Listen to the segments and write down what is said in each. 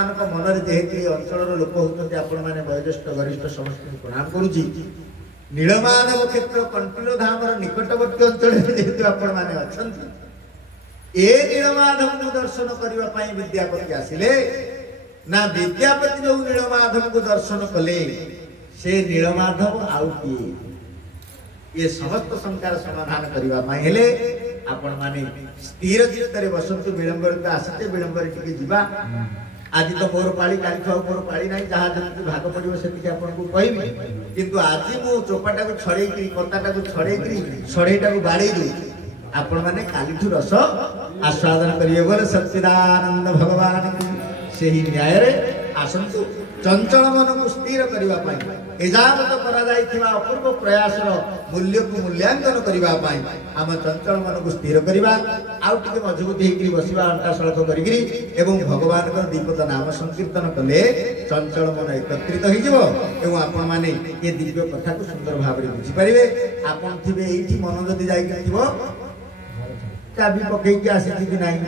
मनरे जेहेतु अंचल लोक होती आपण मैंने वयोज्येष्ठ गरिष्ठ समस्त प्रणाम करुच्ची नीलमाधव क्षेत्र कंटिलो धाम निकटवर्ती अंचल जेहेतु आपण मैंने अच्छा ए नीलमाधव को दर्शन करने विद्यापति आसिले ना विद्यापति जो नीलमाधव को दर्शन कले से नीलमाधव आउ किए ये समस्त शंकार समाधान करने आपण माने स्थिर चित्त बसतु विलंबित आसते विलंबित जीवा आज तो मोर पाली काली खाऊ मोर पाली नहीं जहाँ जमी भाग पड़ो से कहबी किंतु आज मु चोपाटा को छड़े कताटा को छड़े छड़ेटा को बाड़े दू आपण मैंने काली रस आस्वादन करिए बोले सच्चिदानंद भगवान से ही न्याय रे आसंतु चंचल मन को स्थिर करने एजावत अपूर्व प्रयास मूल्य को मूल्यांकन करने आम चंचल मन को स्थिर करवा आउ टे मजबूत होकर बसवा अंटा सड़क कर भगवान दीपद नाम संकीर्तन कले चंचल मन एकत्रित हो आपण मैंने ये दिव्य कथा को सुंदर भाव में बुझीपारे आपन थे ये मन जदि जा चाबी पकईकि आसी कि नहीं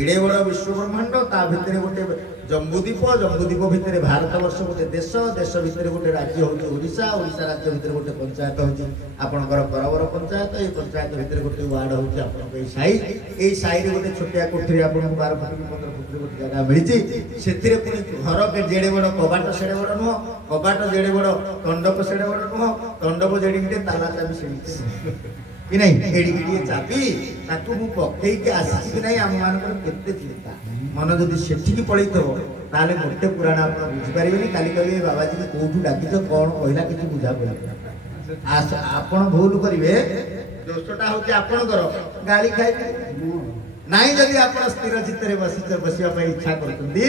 एड़े बड़ विश्व ब्रह्मांड ता भितर गोटे जम्बूद्वीप जम्बूद्वीप भितर भारत वर्ष गोटे देश देश भितर गोटे राज्य हूँ ओडिशा ओडिशा राज्य भितर गोटे पंचायत हूँ आपणकर करवर पंचायत ये पंचायत भितर गोटे वार्ड हूँ आपन साई साई गोटे छोटिया कोठरी आपको 12 फुट कि 15 फुट गोटे जगह मिली से घर के जेड़े बड़ कबाट सेड़े बड़ नुह कबाट जेड़े बड़ तंडप सेड़े बड़ नुह तंडप जेड़ी ताला चाबी से कि नहीं एड़ी चाबी ताकू मु पकईकि आसी कि नहीं आम मानकर चिंता मन जदि सेठिकी पड़े ताले गोटे पुराण आप बुझीपारे काली कहे बाबाजी को कौटू डाकिच कौन कहला कि बुझा पड़ा आपण भूल करेंगे दोषटा हूँ आपणकर गाड़ी खाई नाई जदि आप स्थिर चित्त बसवाई इच्छा करते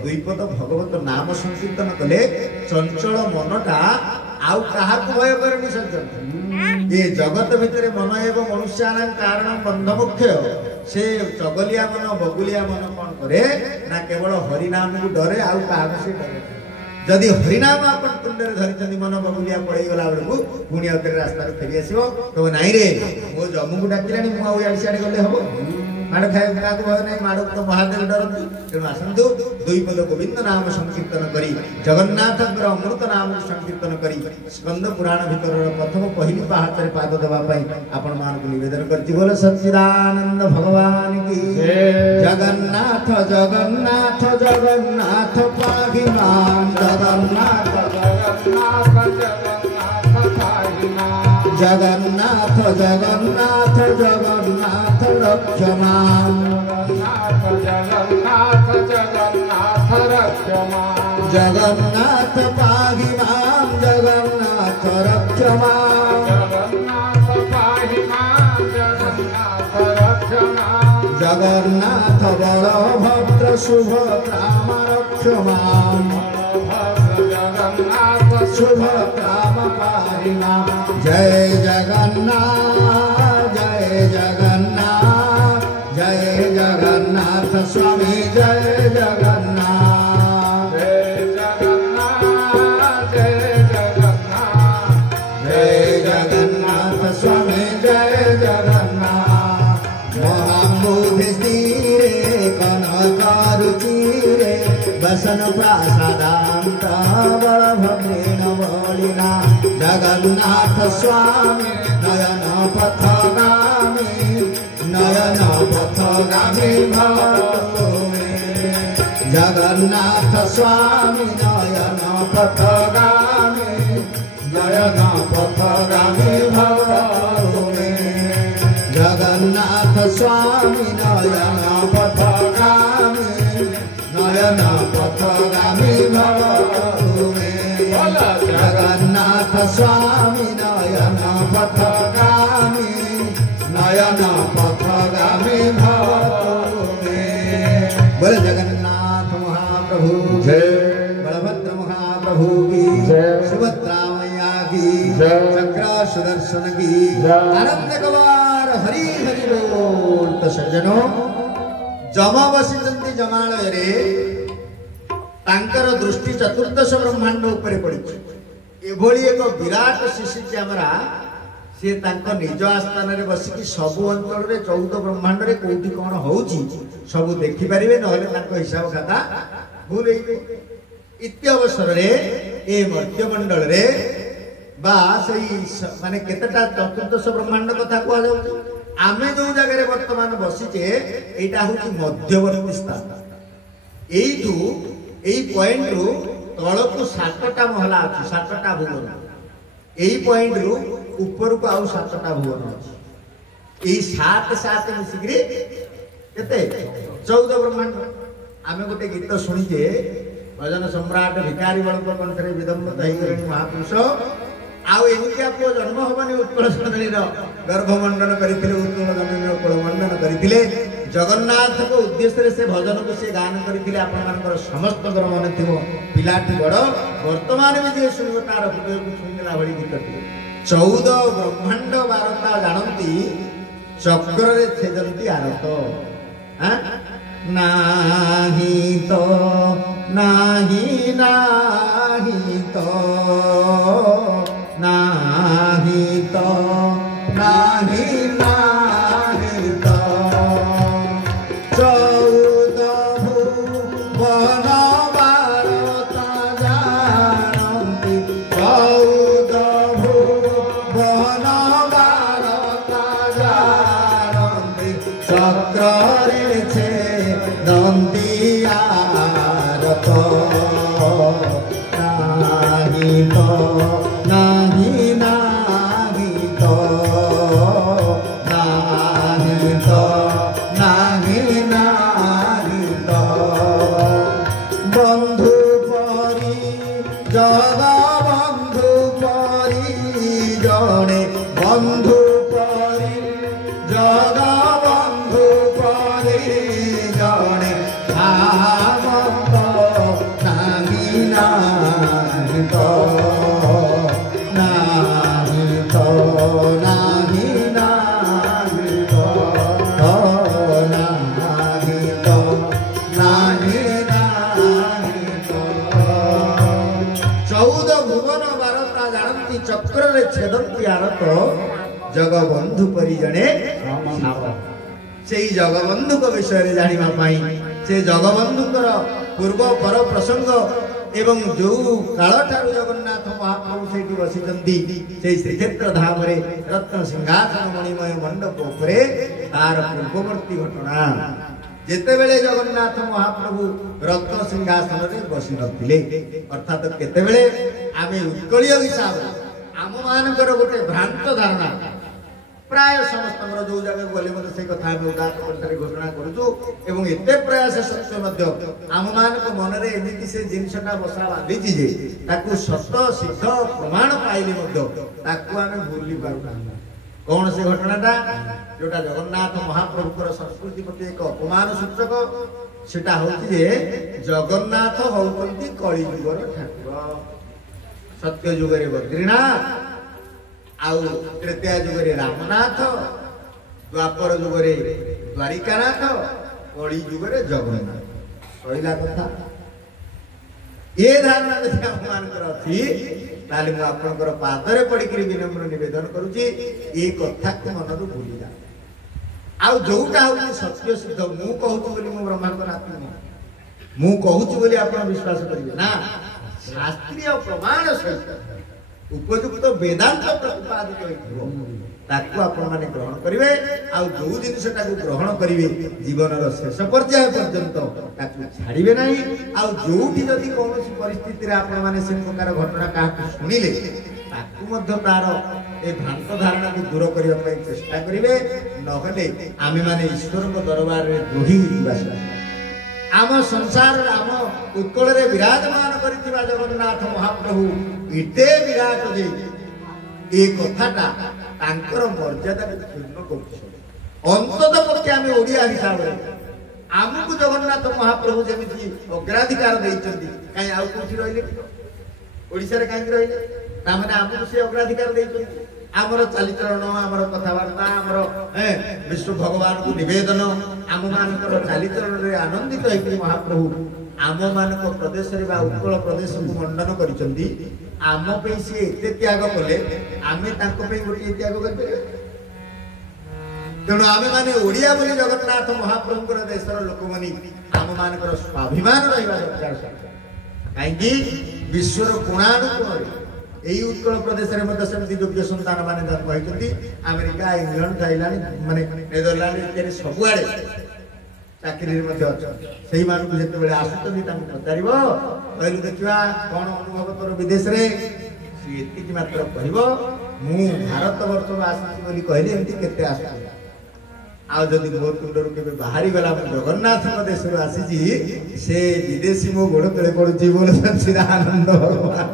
दुईपद भगवत नाम संकीर्तन कले चंचल मनटा आउ कहा भय करनी सज्जन ये जगत भितर मन एवं मनुष्यान कारण बंध मुख्य से चगलिया मन बगुलिया मन कौन करे ना केवल हरिनाम को डरे आउ कहा से डरे जदि हरिनाम आप तुंडे धरी मन बगुलिया पड़े गला बेलू पुणी आउे रास्तार फेरी आसो कह नाई रे मो जम्मू को डाकिला मुझे सियाड़े गले हम माड़ खाए क्या भय नहीं माड़ तो महादेव डरती तेणु आसतु दुईपद गोविंद नाम संकीर्तन करी जगन्नाथ अमृत नाम संकीर्तन करी स्कंद पुराण भितर प्रथम पहली पहाड़ पाद देवाई आपण मान निवेदन करती बोले सच्चिदानंद भगवान की जगन्नाथ जगन्नाथ जगन्नाथ पाहि मां जगन्नाथ जगन्नाथ जगन्नाथ जगन्नाथ रक्षमा जगन्नाथ जगन्नाथ रक्षमा जगन्नाथ पाहि मां जगन्नाथ रक्षमा जगन्नाथ पाहि मां जगन्नाथ रक्षमा जगन्नाथ बलभद्र सुभद्राम रक्षमा जगन्नाथ सुभद्राम पाहि मां जय जगन्नाथ जय जगन्नाथ जय जगन्नाथ स्वामी जय जगन्नाथ जय जगन्नाथ जय जगन्नाथ जय जगन्नाथ स्वामी जय जगन्नाथ महाबोधि तीरे कनकारुचिरे बसन प्रासादांत बलभद्रेण बलिना जगन्नाथ स्वामी नयन पथगामी भवतु मे जगन्नाथ स्वामी नयन पथगामी भवतु मे जगन्नाथ स्वामी नयन पथगामी भवतु मे जगन्नाथ स्वामी नयन पथगामी भवतु मे बोले जगन्नाथ महाप्रभु जय बलभद्र महाप्रभु की सुभद्रा मैया की चक्र सुदर्शन की आनंद कवार हरि हरि बोल। तो सज्जनों जम बसी जमालय रे तांकर दृष्टि चतुर्दश ब्रह्मांड उपरे पड़ी एभली एक विराट शिशु कैमरा सी निज आस्थान रे बसिकी सबु अंचल रे 14 ब्रह्मांड रे कोठी कोन होउची सब देखि परिबे नहले ताको हिसाब खाता भूल इत्य अवसर रे ए मध्य मंडल रे बा सही माने केतटा चतुर्दश ब्रह्मांड कथा को जाउ आमे जो जगह रे वर्तमान बसिचे एटा होची मध्यवर्ती स्थान एइटू एई पॉइंट रु तळकु 7टा महला अछि 7टा भुवन एई पॉइंट रु ऊपर को आउ 7टा भुवन अछि एई 7 मिसिकरी केते 14 ब्रह्मांड आमे गोटे गीत सुनिजे भजन सम्राट भिखारी बळक कंठरे विदम्बत हेगरेणी महापुरुष आउ एमितिया पुओ जन्म हबनी उत्कल जननी गर्भमंडन करिथिले उत्कल जननी कुलमंडन करिथिले जगन्नाथ को उद्देश्य रे से भजन को से गान करिथिले आपण मानकर समस्त कर मन थिवो पिलाटी बड़ वर्तमान में जे सुनिबो तार हृदय को सुनिला भली गीत 14 ब्रह्मांड वारता जानंती चक्र रे छेदंती आरत हां नाही तो नाही नाही तो नाही तो नाही नाही तो 14 भुवन वारता जानंती 14 भुवन वारता जानंती चक्र रे छेदंती आरत नाही तो नाही नाही तो नाही तो नाही नाही तो बंधु परी जग बंधु परी जने बंधु परी जग बंधु परी जने भावत नाही नाही तो चक्र रे छेदंती आरत जगबंधु परी जने से जगबंधु को विषय रे जानिबा पाई से जगबंधु पूर्व पर प्रसंग एवं जो काल ठारू जगन्नाथ महाप्रभु सेठी बसिचंती से श्रीक्षेत्र धाम रे रत्न सिंहासन मणिमय मंडप उपरे तार पूर्ववर्ती घटना जेते बेले जगन्नाथ महाप्रभु रत्न सिंहासन रे बसि नथिले अर्थात केते बेले आमे उत्कलीय हिसाब आम मानकर गोटे भ्रांत धारणा प्राय समस्त जो जगह गले मत से कथा उदाहरण घोषणा करूँ एवं एते प्रयास सत्य मध्य आम मान मन रे एमिति से जिनसटा बसा बांधी जे ताकू सत सिद्ध प्रमाण पाइले मध्य ताकू आमे भूली पारुना कौन से घटनाटा जोटा जगन्नाथ महाप्रभुकर संस्कृति प्रति एक अपमान सूचक सेटा होची जे जगन्नाथ होउतंती कली युगर ठाकुर सत्य युग रे बद्रीनाथ आउ त्रेता युग रे रामनाथ द्वापर युग रे द्वारिकानाथ कली युग रे जगन्नाथ पहिला कथा ये धारणा देखि अपमान कर अछि ताले मु आपनकर पादरे पड़ी करी विनम्र निवेदन करूची ए कथा को मनरु भूली जा आउ जोटा हो सत्य सिद्ध मु कहूछु बोली मु ब्रह्मांड नाथ मु कहूछु बोली आपण विश्वास करिवे ना शास्त्रीय प्रमाण सहित उपयुक्त वेदांत प्रतिपादित होइथिबो ताकू आपण माने ग्रहण करिवे आ जो जिनसटा को ग्रहण करिवे जीवन रो शेष पर्याय पर्यंत ताकू छाड़िबे नाही आ जोठी जदी कोनोसी परिस्थिति रे आपण माने से प्रकार घटना काहा सुनिले ताकू मध्य तार ए भ्रांत धारणा को दूर करिया पई चेष्टा करिवे नहले आमे माने ईश्वर को दरबार रे दोही दिबासा आम संसार आम उत्कल रे विराजमान करिथिबा जगन्नाथ महाप्रभु इते विराट जे ए कथाटा तांकर मर्यादा के क्षुण्ण करछि अंतत पक्षे आमे ओडिया हिसाब रे आमको जगन्नाथ महाप्रभु जेमिति अग्राधिकार दैछन्ती काई आउ कोठी रहिले ओडिसा रे काई रहिले ता माने आमको से अग्राधिकार दैछन्ती आमर चालिचरण आमर कथावार्ता आमर विष्णु भगवान को निवेदन आम मानकर चालिचरण रे आनंदित होइकि महाप्रभु आम मानक प्रदेश रे बा उत्कल प्रदेश को मंडन करिसंती आम पे सी एते त्याग कले आमे तांको पे गोटे त्याग करबे तेणु आमे माने ओडिया बोली जगन्नाथ महाप्रभुଙ୍କର देशर लोक माने आम मानकर स्वाभिमान रहिबा दरकार काहेकि विश्वर कोणानुकोण एई उत्कल प्रदेश रे मध्य समिति योग्य संतान माने जन्म होइछन्ति अमेरिका इंग्लैंड थाईलैंड माने नेदरलैंड इत्यादि सबुआडे चाकरी मध्य सही मानक जेते बेले आसुतनि तांको पचारिबो कहलु देखिबा कोन अनुभव कर विदेश रे सी एतिकी मात्र कहबो मु भारत वर्ष आसी बोली कहले एंती केते आसु आ जदि मोर तुंडरु केबे बाहरी गला जगन्नाथ देश रो आसी जी से विदेशी मो गोड़ तळे पडुची बोल सच्चिदा आनंद भगवान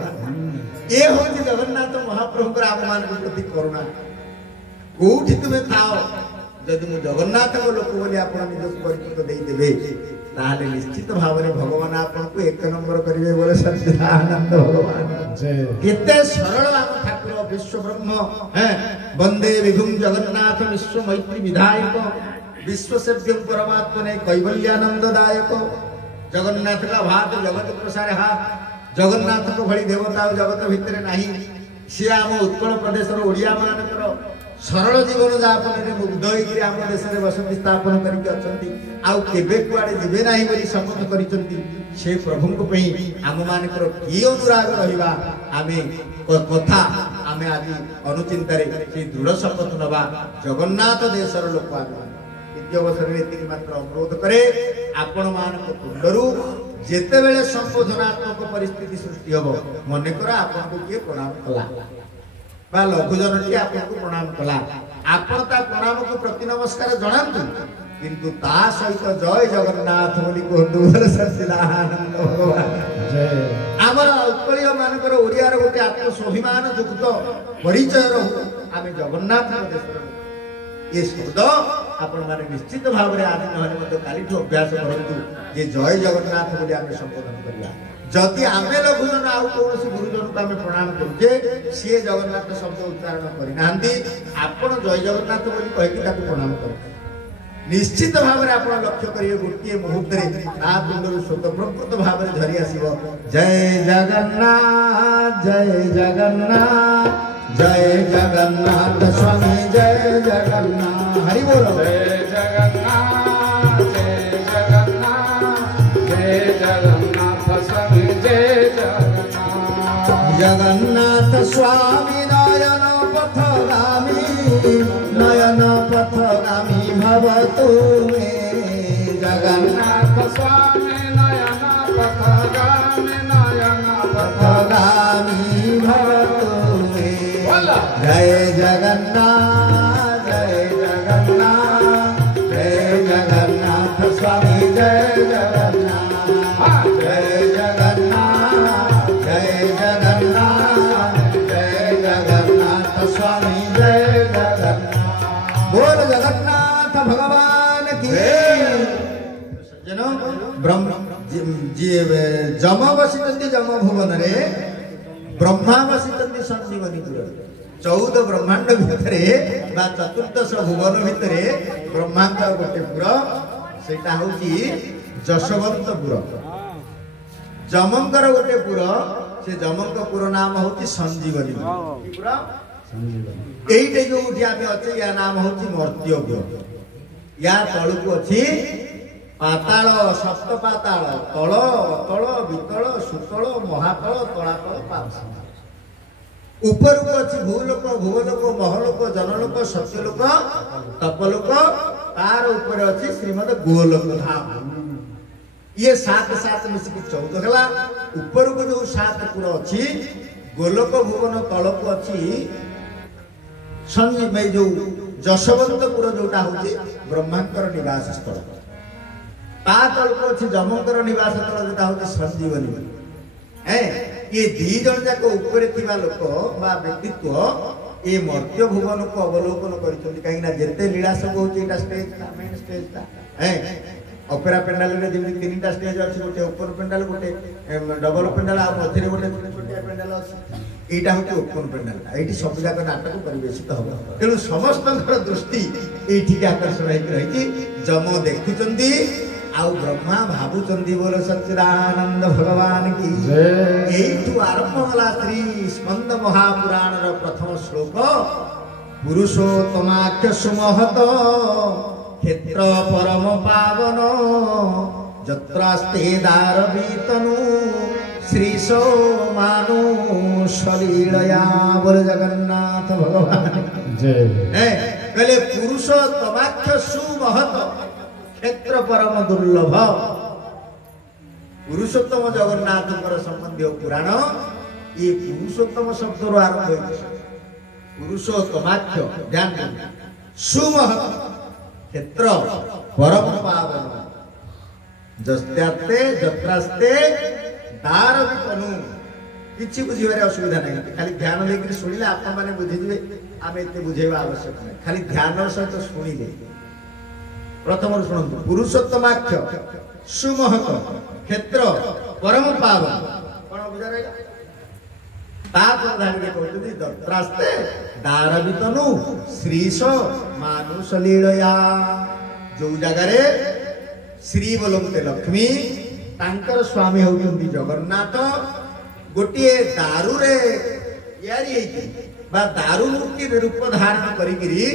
ए होती जगन्नाथ महाप्रभु आम मान प्रति करुणा कोठी तुमे थाओ जदि मु जगन्नाथ को लोक बोली आपण निज परिचित देई देबे ताले निश्चित भाव में भगवान आपण को एक नंबर करिवे बोले सच्चिदा आनंद भगवान केते सरल आम ठाकुर विश्व ब्रह्म हैं वंदे विभुम जगन्नाथ विश्व मैत्री विधायक विश्व सेव्यम परमात्मने कैवल्यानंददायक जगन्नाथ का भात जगत प्रसार हा जगन्नाथ को भली देवता जगत भितर नाही सी आम उत्कल प्रदेश ओडिया मानकर सरल जीवन यापन में मुग्ध होकर आम देश में बसति स्थापन करके अछंती आउ केबे कुआडे जिबे नाही बोली शपथ करिसंती से प्रभु को पई आम मानकर की अनुराग रहिबा आमे कथा आमे आज अनुचिंता रे से दृढ़ शपथ नबा जगन्नाथ देशर लोक आमे द्वितीय अवसर में एतिकी मात्र अनुरोध करे आपण मानक कुंडरू जेते बेले संबोधनात्मक परिस्थिति सृष्टि हबो मने कर आपण को के प्रणाम कला बा लघुजन टी आपण को प्रणाम कला आपण ता प्रणाम को प्रति नमस्कार जणांतु किंतु ता सहित जय जगन्नाथ बोली कहतु बोले सच्चिदा आनंद भगवान जय आमर उत्कलीय मानकर ओडिया रो गोटे आत्म स्वाभिमान युक्त परिचय रहो आमे जगन्नाथ देश ये शब्द आपण माने निश्चित भाव रे आज नहले मत काली ठो अभ्यास करंतु जे जय जगन्नाथ बोली आमे संबोधन करिया जदि आमे लघुजन आउ कोनसी गुरुजन को आमे प्रणाम करूजे सिए जगन्नाथ शब्द उच्चारण करि नांदी आपण जय जगन्नाथ बोली कहि कि ताको प्रणाम करू निश्चित भाव रे आपण लक्ष्य करिए गोटिए मुहूर्त रे आ दुंडरु स्वतःप्रकृत भाव रे धरि आसीबो जय जगन्नाथ जय जगन्नाथ स्वामी जय जगन्नाथ हरि बोलो जय जगन्नाथ स्वामी जय जगन्नाथ जगन्नाथ स्वामी नयन पथगामी भवतु मे जगन्नाथ स्वामी नयन पथगामी भवतु जय जगन्नाथ स्वामी जय जगन्नाथ स्वामी जय जगन्नाथ बोल जगन्नाथ भगवान की सज्जनों ब्रह्म जम बसितंती जम भुवन रे ब्रह्मा बसितंती संजीवनी पुर 14 ब्रह्मांड भितरे बा चतुर्दश भुवन भितरे ब्रह्मांड गोटे पुर सेटा होची जशवंतपुर जमंकर गोटे पुर से जमंकपुर नाम होची संजीवनी पुर संजीवनी एइटे जो उठिया में अछि या नाम होची मर्त्यव्य या तळुको अछि पाताल सप्त पाताल तळ तळ वितळ सुतळ महातळ तळातळ पांच ऊपर को अछि भूलोक भुवलोक महलोक जनलोक सत्यलोक तपलोक तार ऊपर अछि श्रीमद गोलोक धाम ये 7 मिसिक 14 गला ऊपर को जो 7 पुर अछि गोलोक भुवन तळक अछि संजी में जो जशवंतपुर जोटा होछि ब्रह्मांकर निवास स्थल ता तळक अछि जमंकर निवास स्थल जोटा होछि संजीवनी ए ये दी जन जाक ऊपर थिबा लोक बा व्यक्तित्व ए मर्त्य भुवन को अवलोकन करिसथि काहे ना जेते लीला सब होछि एटा स्टेज ता मेन स्टेज ता ए ऑपेरा पेंडाल रे जेमि तीनटा स्टेज अछि गोटे ऊपर पेंडाल गोटे डबल पेंडाल आ मध्यरे गोटे छोटा पेंडाल अछि एटा होछि ओपन पेंडाल एठी सब जाक नाटक परिवेशित हो तेनु समस्त दृष्टि एठी के आकर्षण होई रहिछि जम देखुचंदी आउ ब्रह्मा भावुचंदी बोल सच्चिदानंद भगवान की एठू आरंभ होला श्री स्कंद महापुराण रो प्रथम श्लोक पुरुषोत्तमाख्य सुमहत क्षेत्र परम पावन जत्रास्ते दारवीतनु श्रीशो मानु सलीलया बोल जगन्नाथ भगवान जय कहले पुरुषोत्तमाख्य सुमहत क्षेत्र परम दुर्लभ पुरुषोत्तम जगन्नाथ संबंधी पुराण ये पुरुषोत्तम शब्द रो आरंभ होइछ पुरुषोत्तमाख्य ध्यान सुमहत क्षेत्र परम पावन जस्त्याते जत्रास्ते दारवितनु किछि बुझिबारे असुविधा नहीं खाली ध्यान लेकिन सुनिले आपण माने बुझि जिवे आमे एते बुझेबा आवश्यक नहीं खाली ध्यान सहित सुनिले प्रथम शुणु पुरुषोत्तमाख्य सुमहत क्षेत्र परम पावन कौन बुझा रहा दत्रास्ते दारवितनु श्रीश मानुष लीलया जो जगार श्री बोलते लक्ष्मी तांकर स्वामी होउछन्ती जगन्नाथ गोटे दारू रे यारी बा दारू मूर्ति रूप धारण करिगिरी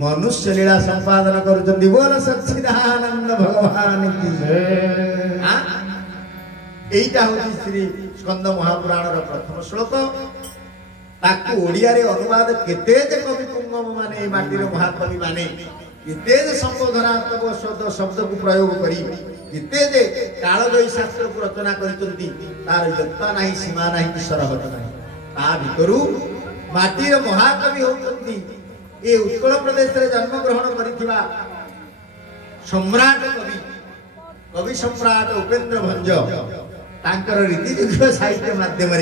मनुष्य लीला संपादन करुछन्ती बोल सच्चिदानंद भगवान की हां एटा होची श्री स्कंद महापुराण रो प्रथम श्लोक ताकू ओडिया रे अनुवाद केते जे कवि पुंगम माने ए माटी रो महाकवि माने केते जे संबोधनात्मक शब्द को प्रयोग करी केते जे कालदयी शास्त्र को रचना करितंती तार यत्ता नाही सीमा नाही कि सरहद नाही ता भितरु माटी रो महाकवि होतंती ए उत्कल प्रदेश रे जन्म ग्रहण करिथिबा सम्राट कवि सम्राट उपेंद्र भंज तांकर रीतियुक्त साहित्य माध्यम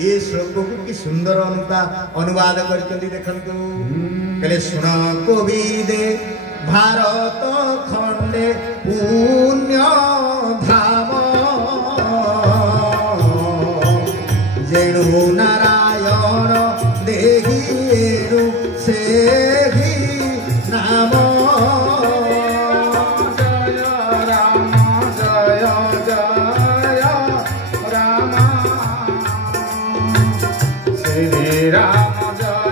ये श्लोक को कि सुंदर अनुवाद करछन्ती देखंतु कहले सुन कवि दे भारत खंडे पुण्य धाम जेणु नारायण देहि से नाम राम जय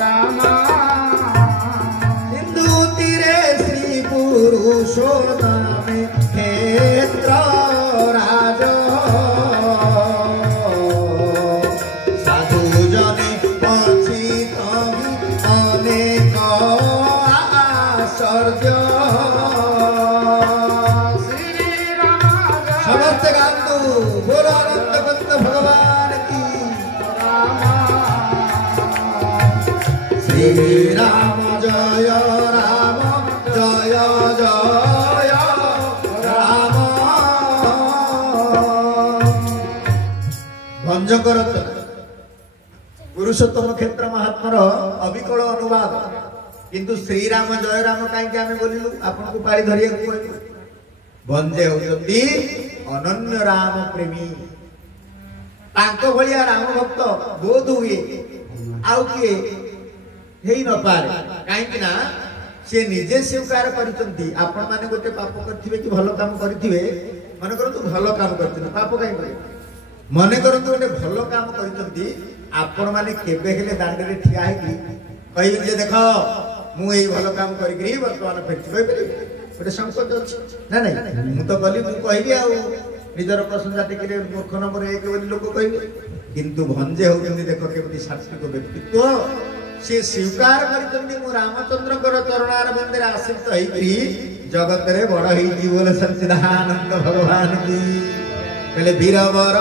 राम सिंधु तीरे श्री पुरुषोत्तम क्षेत्र राज साधु जने पंचित अनेक आश्चर्य श्री राम जय जय राम भंजकर पुरुषोत्तम क्षेत्र महात्मार अविकल अनुवाद किंतु श्री राम जय राम कहीं आम बोलू आपन को पाड़ी धरिया कहलु भंजे होती अनन्य राम प्रेमी तांको भलिया राम भक्त बोध हुए आउ किए हेई न पारे काहे ना से निजे स्वीकार करितंती आपण माने गोटे पाप करथिबे कि भलो काम करथिबे माने करतु भलो काम करथिबे पाप काहे करे माने करतु गोटे भलो काम करतंती आपण माने केबे हेले दांडे रे ठिया हेकी कहि जे देखो मु एई भलो काम करिकरी वर्तमान फेरछि कहि गोटे संकट अछि ना नै मु तो गली मु कहिबी आ निजर प्रशंसा टिके मूर्ख नंबर 1 बोली लोक कहिबे किंतु भंजे होउछन्ती देखो केबडी सात्विक व्यक्तित्व से स्वीकार करितंती मु रामचंद्र कर चरणार बंदरे आश्रित होई जगत रे बड़ होई जीवन सच्चिदानंद भगवान की कहले वीरवर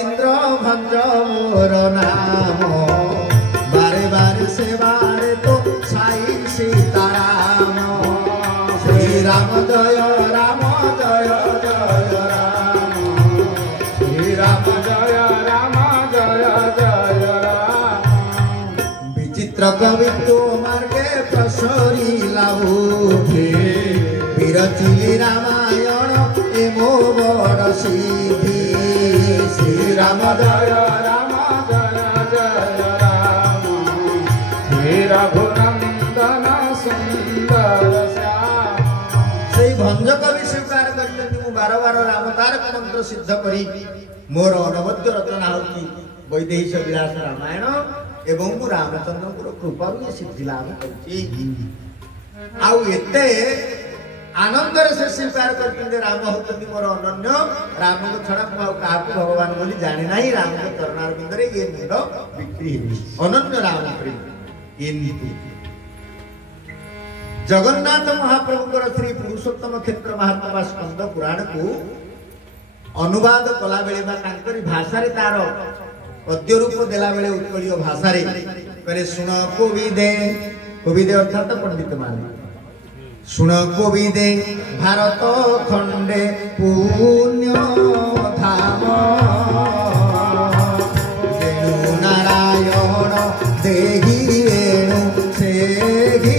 इंद्र भंज मोर नाम बारे बारे से बारे तो साई सीताराम श्री राम जय राम श्री राम जय चित्र कवित्व मार्गे प्रसरी लाउठे विरचिली रामायण एमो बड़ सिद्धि श्री राम जय राम श्री रघुनंदन सुंदर भंज कवि स्वीकार कर बार बार राम तारक मंत्र सिद्ध करी मोर अनवद्य रचना होती वैदेहीश विलास रामायण एवं मु रामचंद्र कृपा सिद्धि लाभ करते आनंदर से स्वीकार करते राम होती मोर अनन्य राम को छड़ा क्या भगवान बोली जाने ना राम के चरणारविंद ये मुंड बिक्री अनन्य राम प्रेम जगन्नाथ महाप्रभुଙ୍କର श्री पुरुषोत्तम क्षेत्र महात्मा स्कंद पुराण को अनुवाद कला बेले बा तांकरी भाषा रे तार पद्य रूप देला बेले उत्कलीय भाषा रे करे सुन कोविदे अर्थात पंडित माने सुन कोविदे भारत खंडे पुण्य धाम नारायण देहि रेणु सेहि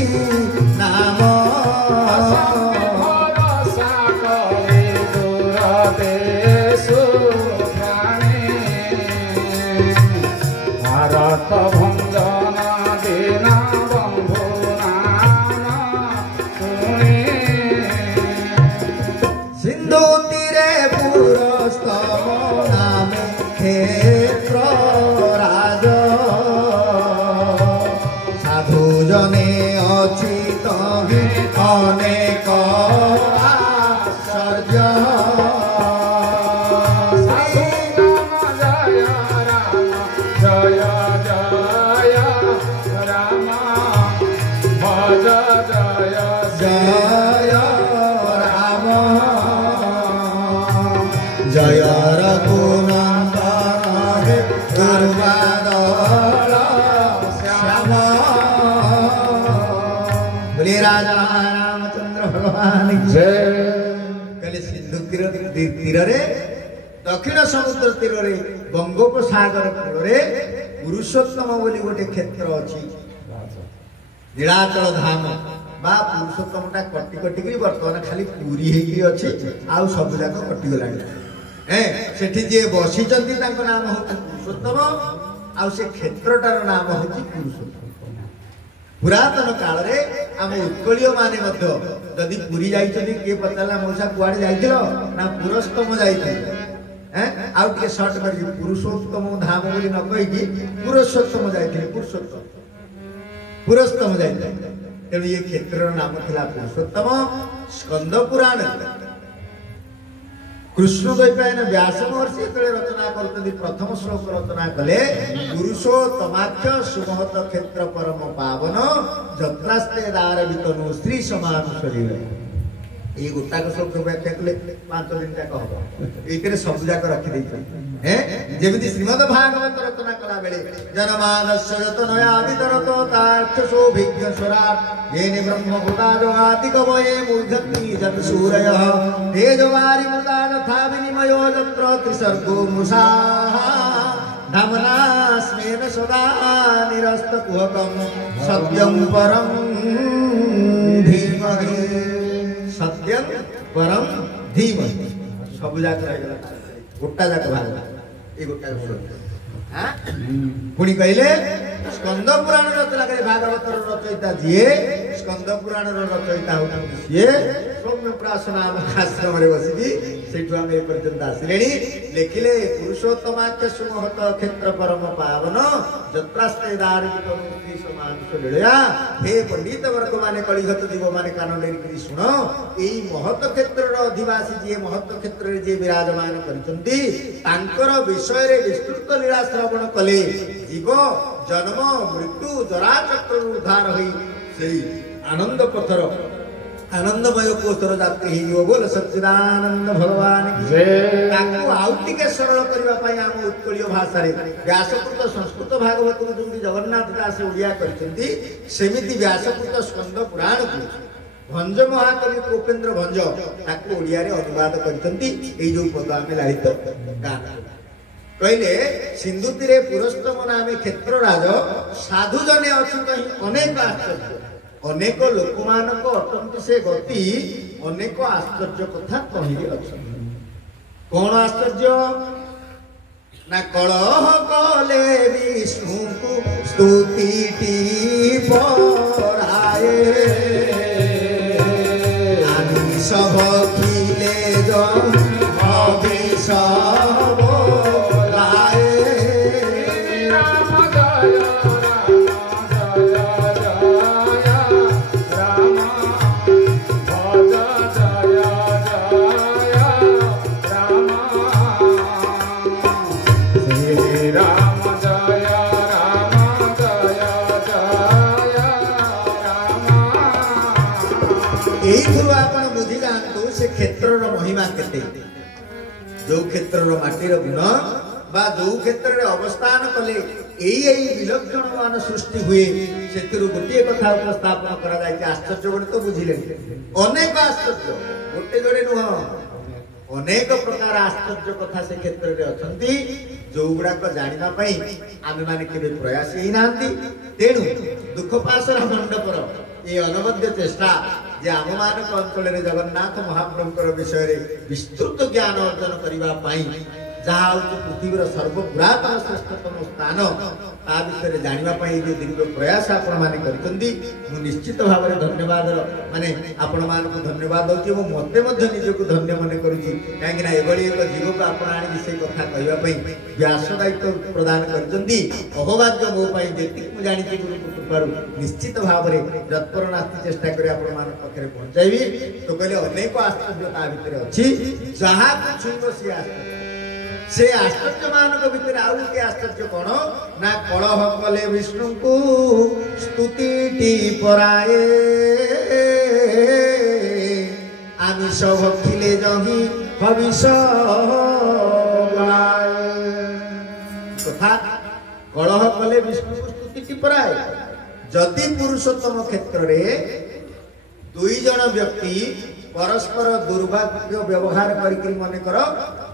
तीर दक्षिण समुद्र तीर बंगोपसागर कूल पुरुषोत्तम बोली गोटे क्षेत्र अच्छी नीलाचल धाम बा पुरुषोत्तम टा कटि कटिक बर्तमान खाली पूरी अच्छी आउ सब जाक कटिगला सेठी जी बसी नाम हूँ पुरुषोत्तम आउ से क्षेत्रटार नाम हूँ पुरुषोत्तम पुरातन काल रे आम उत्कलीय माने जदि पुरी जाइछथि के पचाला मौसा कुआडे जाइथिलो ना पुरस्तम जाइथिलो आउ के शॉर्ट कर पुरुषोत्तम धाम बोली न कहि कि पुरुषोत्तम जाइथिले पुरस्तम जाइथिले तेणु ये क्षेत्र नाम थिला पुरुषोत्तम स्कंद पुराण कृष्ण द्वैपायन व्यास महर्षि रचना करते प्रथम श्लोक रचना कले पुरुषोत्तमाख्य सुमहत क्षेत्र परम पावन जत्रास्ते दार वितनु स्त्री समान शरीर ये गोटाक श्लोक व्याख्या कले 5 दिन तक हम ये सब जाक रखी जमी श्रीमद भागवत रचना कला बेले जनमानस्य जतनया वितरतो तार्थसोभिज्ञ स्वराट येन ब्रह्मभूता जगाति कवये मूर्धन्ति जत सूरयः तेजवारि मृता यथा विनिमयो यत्र त्रिसर्गो मृषाः धामनास्मेन सदा निरस्तकुहकं सत्यं परं धीमहि सत्यं परं धीमहि सब जाक रहला गोटा जाक भाग ये गोटा पुणी कहले स्कंद पुराण रचना करे भागवत रचयिता जीए स्कंद पुराण रचयिता होती सीए सौम्य प्रासनाम आश्रम रे बसिकी सेठु हम ए पर्यंत आसिलेनी लेखिले पुरुषोत्तमाख्य सुमहत क्षेत्र परम पावन जत्रास्ते दारिक मुक्ति समान सुलिया हे पंडित वर्ग माने कलिघत जीव माने कान लेकरी सुनो एई महत क्षेत्र रो अधिवासी जी महत क्षेत्र रे जे विराजमान करचंती तांकर विषय रे विस्तृत लीला श्रवण कले जीव जन्म मृत्यु जरा चक्र उद्धार होई सेई आनंद पथर आनंदमय कोस्तर जात्री ही बोल सच्चिदानंद भगवान की जय ताकू आउटिके सरल करबा पई हम उत्कलीय भाषा रे व्यासकृत संस्कृत भागवत को जेमि जगन्नाथ दास ओडिया करचंती सेमिति व्यासकृत स्कंद पुराण को भंज महाकवि कोपेन्द्र भंज ताकू ओडिया रे अनुवाद करचंती एई जो पद आमे लाहित गान कहले सिंधु तीरे पुरस्तम नामे क्षेत्र राज साधु जने अछि कहि अनेक आश्चर्य अनेक लोक मानक अटंती से गति अनेक आश्चर्य कथा कहिले अछि कौन आश्चर्य ना कलह कले विष्णु को स्तुति टी पराए आनी सब खिले जो सब लाए राम जय राम भज जय राम श्री राम जय राम एइथुरु आपण बुझी जातु से क्षेत्रर महिमा केते जो क्षेत्रर माटीर गुण बा जो क्षेत्र रे अवस्थान कले एई विलक्षण मान सृष्टि हुए सेतिरु गोटे कथा उपस्थापन करा जाय कि आश्चर्य गण तो बुझिले अनेक आश्चर्य गोटे जोड़े नुह अनेक प्रकार आश्चर्य कथा से क्षेत्र रे अछंती जो गुड़ाक जानिबा पई आमे माने केबे प्रयास ही नांती तेणु दुख पासर मंडपर ये अनवद्य चेष्टा जे आम मानक अंचल रे जगन्नाथ महाप्रभुकर विषय रे विस्तृत ज्ञान अर्जन करिबा पई जहा पृथ्वीर सर्वपुरातन श्रेष्ठतम स्थान ता विषय रे जानिबा पई जे दीर्घ प्रयास आपण माने करचंदी मु निश्चित भाव रे धन्यवाद माने आपण मानक धन्यवाद दउची मु मते मध्ये निजको धन्य माने करूची काहे ना एबळी एक जीव को आपण आनी विषय कथा कहबा पई व्यास दायित्व प्रदान करचंदी अहोभाग्य मो पई जेति मु जानि छि गुरु कृपारु निश्चित भाव रे तत्पर नास्ति चेष्टा करी आपण मानक पखरे पहुंचाइबी तो कहले अनेक आश्चर्य ता भितर अछि जहा छुइबो से आश्चर्य से आश्चर्य मानक भितर आउ के आश्चर्य कोन ना कलह कले विष्णु को स्तुति टी पराए आमी सब खिले जही भविष्य कथा कलह कले विष्णु को स्तुति टी पराए जदि पुरुषोत्तम क्षेत्र रे दुई जन व्यक्ति परस्पर दुर्भाग्य व्यवहार करिक मन कर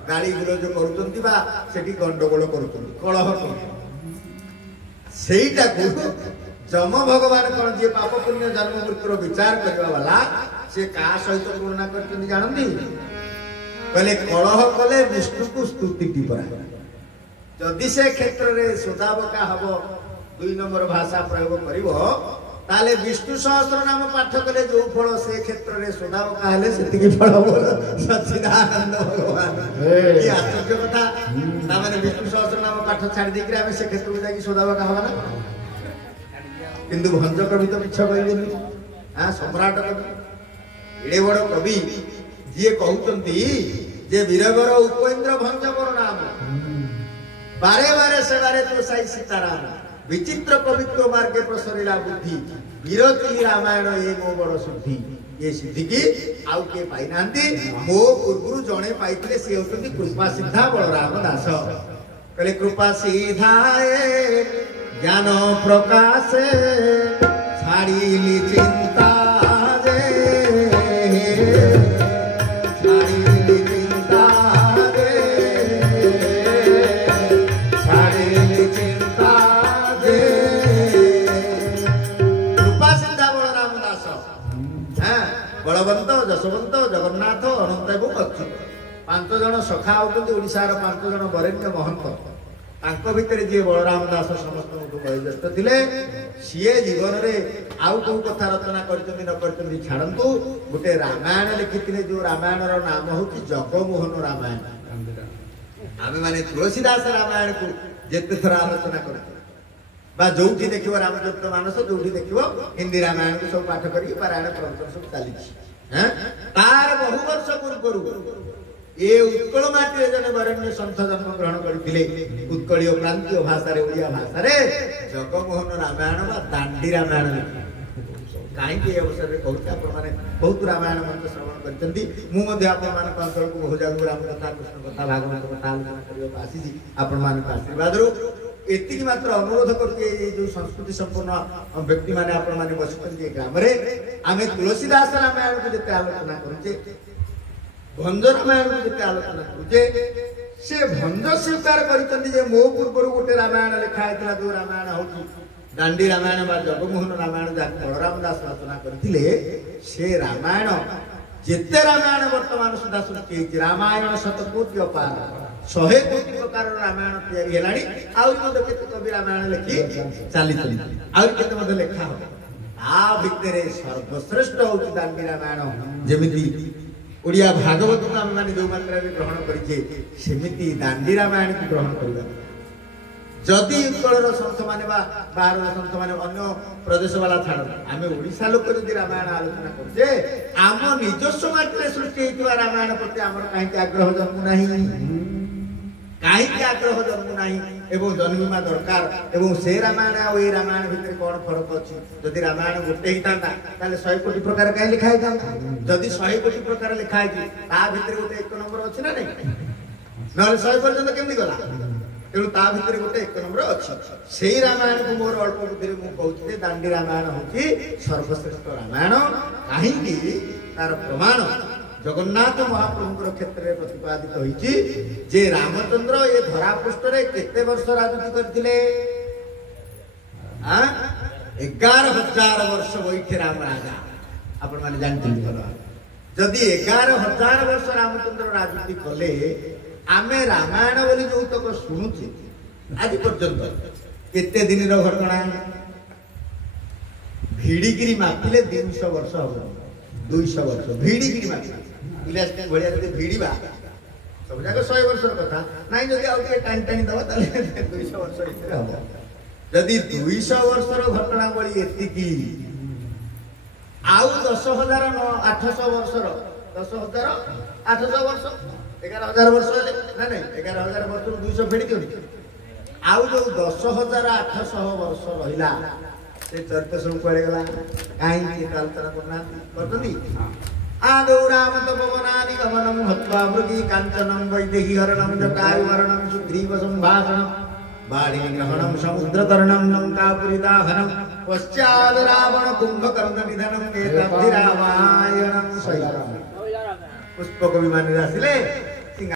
गाली गुलज करुचंती बा सेठी गंडगोल करुचंती कलह सेटा को जम भगवान कोन जे पाप पुण्य जन्म मृत्युर विचार करबा वाला से का सहित तुलना करचंती जानंती कहले कलह कले विष्णु को स्तुति टिपरा जदि से क्षेत्र रे सुदावका हबो 2 नंबर भाषा प्रयोग करिवो ताले विष्णु सहस्र नाम पाठ कले जो फल से क्षेत्र रे सुदावका हेले सेतिकी फल सच्चिदानंद भगवान की आश्चर्य कथा ना माने विष्णु सहस्र नाम पाठ छाड़ देकरे आमे से क्षेत्र में जाकी सुदावका हवा ना किंतु भंज कवि तो मिछ कहलेनी हां सम्राट कवि एडे बड़ कवि जे कहउतंती जे वीरवर उपेंद्र भंज मोर नाम बारे बारे से बारे तो साई सीताराम विचित्र कवित्व मार्गे प्रसरिला बुद्धि विरति रामायण ये मो बड़ सिद्धि ये सिद्धि की आउ के पाई नांती मो पूर्वरु जणे पाइथिले से होतंती कृपा सिद्धा बलराम दास कहले कृपा सिद्धाए ज्ञान प्रकाशे छाड़ीली चिंता जे छाड़ीली चिंता जे छाड़ीली चिंता जे कृपा सिद्धा बलराम दास हां बलवंत जशवंत जगन्नाथ अनंत एवं अच्युत 5 जन सखा होतंती ओडिसा रो 5 जन बरेण्य महंत तांको भितर जे बलराम दास समस्त वयोज्येष्ठ थिले सीए जीवन रे आउ को कथा रचना करचंदी न करचंदी छाड़ंतु गोटे रामायण लिखिथिले जो रामायण रो नाम होची जगमोहन रामायण आमे माने तुलसीदास रामायण को जेते थरा आलोचना करते बा जोठी देखिबो रामचरित मानस जोठी देखिबो हिंदी रामायण को सब पाठ करी पारायण प्रवचन सब चाली हैं तार बहु वर्ष पूर्व ये उत्कल माटी जने वरेण्य संत जन्म ग्रहण करथिले उत्कलीय प्रांतीय भाषा रे ओडिया भाषा रे जगमोहन रामायण बा दांडी रामायण काई के अवसर रे कहते आपण माने बहुत रामायण मंत्र श्रवण करचंदी मु मध्ये आपण मान अंचल को बहु जागु राम कथा कृष्ण कथा भागवत कथा आलोचना करियो आसीजी आपण मान आशीर्वाद रो एतिकी मात्र अनुरोध करके ये जो संस्कृति संपूर्ण व्यक्ति माने आपण माने बसुचंदी ग्राम रे आमे तुलसीदास रामायण को जते आलोचना करूचे भंज रामायण को जते आलोचना करूचे से भंज स्वीकार करचंदी जे मो पूर्व गोटे रामायण लिखा हैतला जो रामायण होची दांडी रामायण बा जगमोहन रामायण जा बलराम दास रचना करथिले से रामायण जेते रामायण वर्तमान सुधा सृष्टि रामायण शतकोटि अपार 100 कोटी प्रकार रामायण तैयारी हेलाणी आउ मते केते कवि रामायण लिखि चाली आउ केते मते लेखा हो ତା ଭିତରେ ସର୍ବଶ୍ରେଷ୍ଠ ହଉଛି ଦାଣ୍ଡି ରାମାୟଣ। ଯେମିତି ଓଡ଼ିଆ ଭାଗବତକୁ ଆମେମାନେ ଯୋଉ ମାତ୍ରାରେ ଗ୍ରହଣ କରିଛେ ସେମିତି ଦାଣ୍ଡି ରାମାୟଣକୁ ଗ୍ରହଣ କରିବା। ଯଦି ଉତ୍କଳର ସନ୍ଥମାନେ ବା ବାହାରର ସନ୍ଥମାନେ ଅନ୍ୟ ପ୍ରଦେଶ ବାଲା ଛାଡ଼ନ୍ତି, ଆମେ ଓଡ଼ିଶା ଲୋକ ଯଦି ରାମାୟଣ ଆଲୋଚନା କରୁଛେ ଆମ ନିଜସ୍ୱ ମାଟିରେ ସୃଷ୍ଟି ହେଇଥିବା ରାମାୟଣ ପ୍ରତି ଆମର କାହିଁକି ଆଗ୍ରହ ଜନ୍ମୁ ନାହିଁ? କାହିଁକି ଆଗ୍ରହ ଜନ୍ମୁ ନାହିଁ ଏବଂ ଜନ୍ମିବା ଦରକାର? ଏବଂ ସେ ରାମାୟଣ ଆଉ ଏଇ ରାମାୟଣ ଭିତରେ କଣ ଫରକ ଅଛି? ଯଦି ରାମାୟଣ ଗୋଟେ ହେଇଥାନ୍ତା ତାହେଲେ 100 କୋଟି ପ୍ରକାର କାହିଁ ଲେଖା ହେଇଥାନ୍ତା? ଯଦି 100 କୋଟି ପ୍ରକାର ଲେଖା ହେଇଛି ତା ଭିତରେ ଗୋଟେ 1 ନମ୍ବର ଅଛି ନା ନାଇଁ? ନହେଲେ 100 ପର୍ଯ୍ୟନ୍ତ କେମିତି ଗଲା? ତେଣୁ ତା ଭିତରେ ଗୋଟେ 1 ନମ୍ବର ଅଛି। ସେଇ ରାମାୟଣକୁ ମୋର ଅଳ୍ପ ବୁଦ୍ଧିରେ ମୁଁ କହୁଛି ଯେ ଦାଣ୍ଡି ରାମାୟଣ ହଉଛି ସର୍ବଶ୍ରେଷ୍ଠ ରାମାୟଣ। କାହିଁକି? ତାର ପ୍ରମାଣ ଜଗନ୍ନାଥ ମହାପ୍ରଭୁଙ୍କର କ୍ଷେତ୍ରରେ ପ୍ରତିପାଦିତ ହୋଇଛି ଯେ ରାମଚନ୍ଦ୍ର ଏ ଧରା ପୃଷ୍ଠରେ କେତେ ବର୍ଷ ରାଜୁତି କରିଥିଲେ? 11,000 ବର୍ଷ ବୈଠେ ରାମ ରାଜା। ଆପଣ ମାନେ ଜାଣିଛନ୍ତି ଭଲ। ଯଦି 11,000 ବର୍ଷ ରାମଚନ୍ଦ୍ର ରାଜୁତି କଲେ, ଆମେ ରାମାୟଣ ବୋଲି ଯୋଉତକ ଶୁଣୁଛେ ଆଜି ପର୍ଯ୍ୟନ୍ତ କେତେ ଦିନର ଘଟଣା? ଭିଡ଼ିକିରି ମାପିଲେ 200 ବର୍ଷ ହବ। 200 ବର୍ଷ ଭିଡ଼ିକିରି ମାପିଲେ ଇଲାଷ୍ଟିକ୍ ଭଳିଆ ଯଦି ଭିଡ଼ିବା ସବୁ ଯାକ 100 ବର୍ଷର କଥା ନାଇଁ। ଯଦି ଆଉ ଟିକେ ଟାଣି ଟାଣି ଦେବା ତାହେଲେ 200 ବର୍ଷ ଭିତରେ ହବ। ଯଦି 200 ବର୍ଷର ଘଟଣା ବଳି ଏତିକି, ଆଉ 10,800 ବର୍ଷର 10,000 800 ବର୍ଷ 11,000 ବର୍ଷ ହେଲେ ନା ନାଇଁ? 11,000 ବର୍ଷରୁ 200 ଫେଡ଼ି ଦିଅନ୍ତି। ଆଉ ଯୋଉ 10,800 ବର୍ଷ ରହିଲା ସେ ଚରିତ୍ର ସବୁ କୁଆଡ଼େ ଗଲା? କାହିଁକି ଆଲୋଚନା କରୁନାହାନ୍ତି? କରୁଛନ୍ତି? आदौ रामतपोवनानि गमनं हत्वा मृगी काञ्चनं वैदेही हरणं जटायुमरणं सुग्रीव सम्भाषणं बाणीग्रहणं समुद्रतरणं लङ्कापुरीदाहनं पश्चात् रावण कुम्भकर्णनिधनं एतद्धि रामायणं सैलम्। पुष्पक विमाନରେ ଆସିଲେ